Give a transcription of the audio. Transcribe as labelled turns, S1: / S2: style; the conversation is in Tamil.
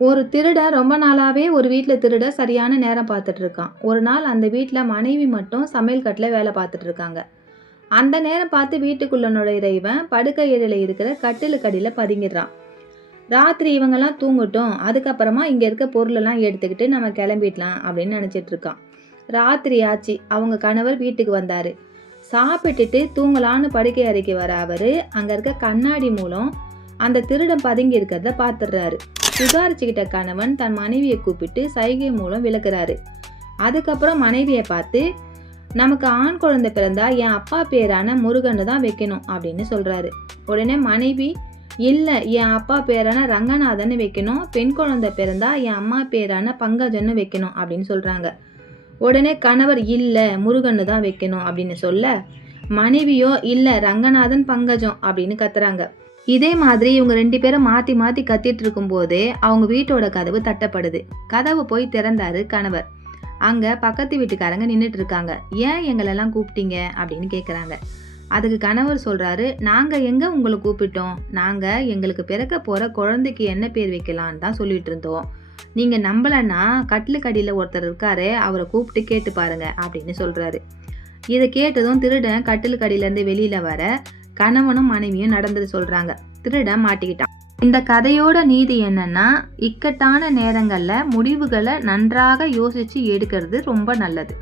S1: ஒரு திருட ரொம்ப நாளாகவே ஒரு வீட்டில் திருட சரியான நேரம் பார்த்துட்டு இருக்கான் ஒரு நாள் அந்த வீட்டில் மனைவி மட்டும் சமையல் கட்டில் வேலை பார்த்துட்டு இருக்காங்க அந்த நேரம் பார்த்து வீட்டுக்குள்ள நுழையிற இவன் படுக்கை இடையில இருக்கிற கட்டிலுக்கடியில் பதுங்கிடுறான். ராத்திரி இவங்கெல்லாம் தூங்கட்டும் அதுக்கப்புறமா இங்கே இருக்க பொருளெல்லாம் எடுத்துக்கிட்டு நம்ம கிளம்பிடலாம் அப்படின்னு நினச்சிட்டு இருக்கான் ராத்திரி ஆச்சு அவங்க கணவர் வீட்டுக்கு வந்தார். சாப்பிட்டுட்டு தூங்கலான்னு படுக்கை அறைக்கு வர அவர் அங்கே இருக்க கண்ணாடி மூலம் அந்த திருடன் பதுங்கி இருக்கிறத பார்த்துடுறாரு. சுதாரிச்சுக்கிட்ட கணவன் தன் மனைவியை கூப்பிட்டு சைகை மூலம் விளக்குறாரு. அதுக்கப்புறம் மனைவியை பார்த்து நமக்கு ஆண் குழந்தை பிறந்தா என் அப்பா பேரான முருகன்னு தான் வைக்கணும் அப்படின்னு சொல்றாரு. உடனே மனைவி இல்லை என் அப்பா பேரான ரங்கநாதன்னு வைக்கணும். பெண் குழந்தை பிறந்தா என் அம்மா பேரான பங்கஜன்னு வைக்கணும் அப்படின்னு சொல்றாங்க. உடனே கணவர் இல்லை முருகன்னு தான் வைக்கணும் அப்படின்னு சொல்ல மனைவியோ இல்லை ரங்கநாதன் பங்கஜம் அப்படின்னு கத்துறாங்க. இதே மாதிரி இவங்க ரெண்டு பேரும் மாற்றி மாற்றி கத்திட்டு இருக்கும்போதே அவங்க வீட்டோட கதவு தட்டப்படுது. கதவு போய் திறந்தாரு கணவர். அங்கே பக்கத்து வீட்டுக்காரங்க நின்றுட்டு இருக்காங்க. ஏன் எங்களெல்லாம் கூப்பிட்டீங்க? அப்படின்னு கேட்குறாங்க அதுக்கு கணவர் சொல்கிறாரு நாங்கள் எங்கே உங்களை கூப்பிட்டோம்? நாங்கள் எங்களுக்கு பிறக்க போகிற குழந்தைக்கு என்ன பேர் வைக்கலான்னு தான் சொல்லிட்டு இருந்தோம். நீங்கள் நம்பலைன்னா கட்டிலுக்கடியில் ஒருத்தர் இருக்காரு அவரை கூப்பிட்டு கேட்டு பாருங்க அப்படின்னு சொல்கிறாரு இதை கேட்டதும் திருடன் கட்டிலுக்கடியிலேருந்து வெளியில் வர கணவனும் மனைவியும் நடந்தது சொல்றாங்க. திருட மாட்டிக்கிட்டான். இந்த கதையோட நீதி என்னன்னா இக்கட்டான நேரங்களில் முடிவுகளை நன்றாக யோசிச்சு எடுக்கிறது ரொம்ப நல்லது.